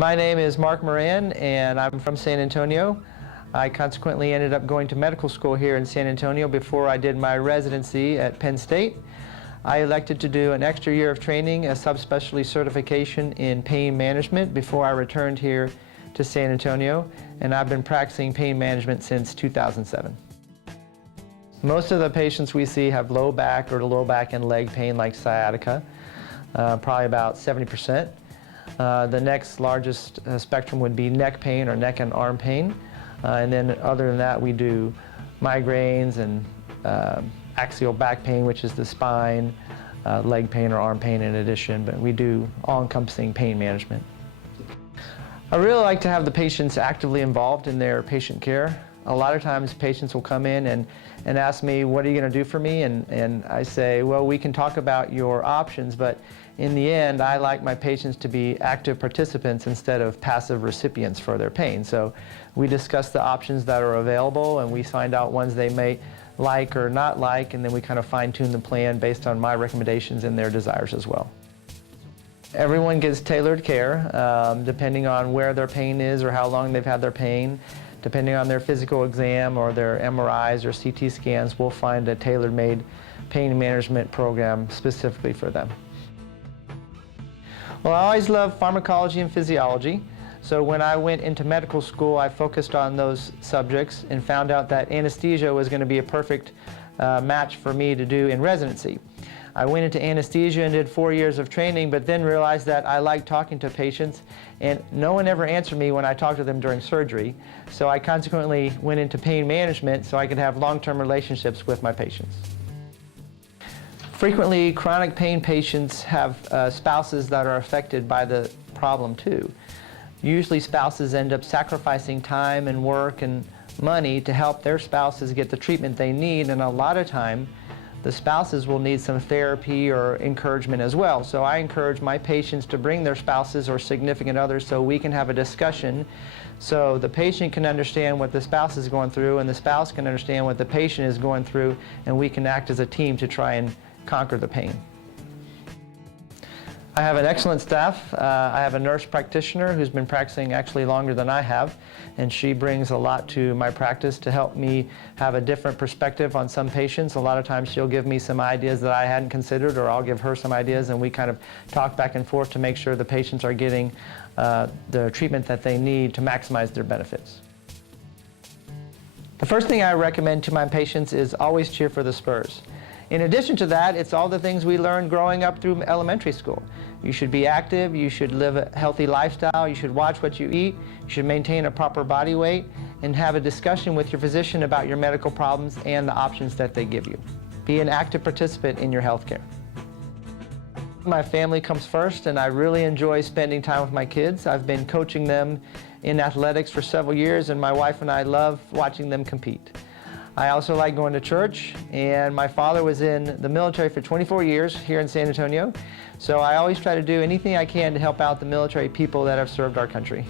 My name is Mark Moran, and I'm from San Antonio. I consequently ended up going to medical school here in San Antonio before I did my residency at Penn State. I elected to do an extra year of training, a subspecialty certification in pain management before I returned here to San Antonio, and I've been practicing pain management since 2007. Most of the patients we see have low back or low back and leg pain like sciatica, probably about 70%. The next largest spectrum would be neck pain or neck and arm pain. And then other than that, we do migraines and axial back pain, which is the spine, leg pain or arm pain in addition, but we do all-encompassing pain management. I really like to have the patients actively involved in their patient care. A lot of times patients will come in and ask me, what are you going to do for me? And I say, well, we can talk about your options, but in the end, I like my patients to be active participants instead of passive recipients for their pain. So we discuss the options that are available, and we find out ones they may like or not like, and then we kind of fine-tune the plan based on my recommendations and their desires as well. Everyone gets tailored care depending on where their pain is or how long they've had their pain. Depending on their physical exam or their MRIs or CT scans, we'll find a tailor-made pain management program specifically for them. Well, I always loved pharmacology and physiology, so when I went into medical school, I focused on those subjects and found out that anesthesia was going to be a perfect match for me to do in residency. I went into anesthesia and did 4 years of training, but then realized that I liked talking to patients, and no one ever answered me when I talked to them during surgery. So I consequently went into pain management so I could have long-term relationships with my patients. Frequently, chronic pain patients have spouses that are affected by the problem too. Usually spouses end up sacrificing time and work and money to help their spouses get the treatment they need, and a lot of time the spouses will need some therapy or encouragement as well. So I encourage my patients to bring their spouses or significant others so we can have a discussion so the patient can understand what the spouse is going through and the spouse can understand what the patient is going through, and we can act as a team to try and conquer the pain. I have an excellent staff. I have a nurse practitioner who's been practicing actually longer than I have, and she brings a lot to my practice to help me have a different perspective on some patients. A lot of times she'll give me some ideas that I hadn't considered, or I'll give her some ideas, and we kind of talk back and forth to make sure the patients are getting the treatment that they need to maximize their benefits. The first thing I recommend to my patients is always cheer for the Spurs. In addition to that, it's all the things we learned growing up through elementary school. You should be active, you should live a healthy lifestyle, you should watch what you eat, you should maintain a proper body weight, and have a discussion with your physician about your medical problems and the options that they give you. Be an active participant in your health care. My family comes first, and I really enjoy spending time with my kids. I've been coaching them in athletics for several years, and my wife and I love watching them compete. I also like going to church, and my father was in the military for 24 years here in San Antonio, so I always try to do anything I can to help out the military people that have served our country.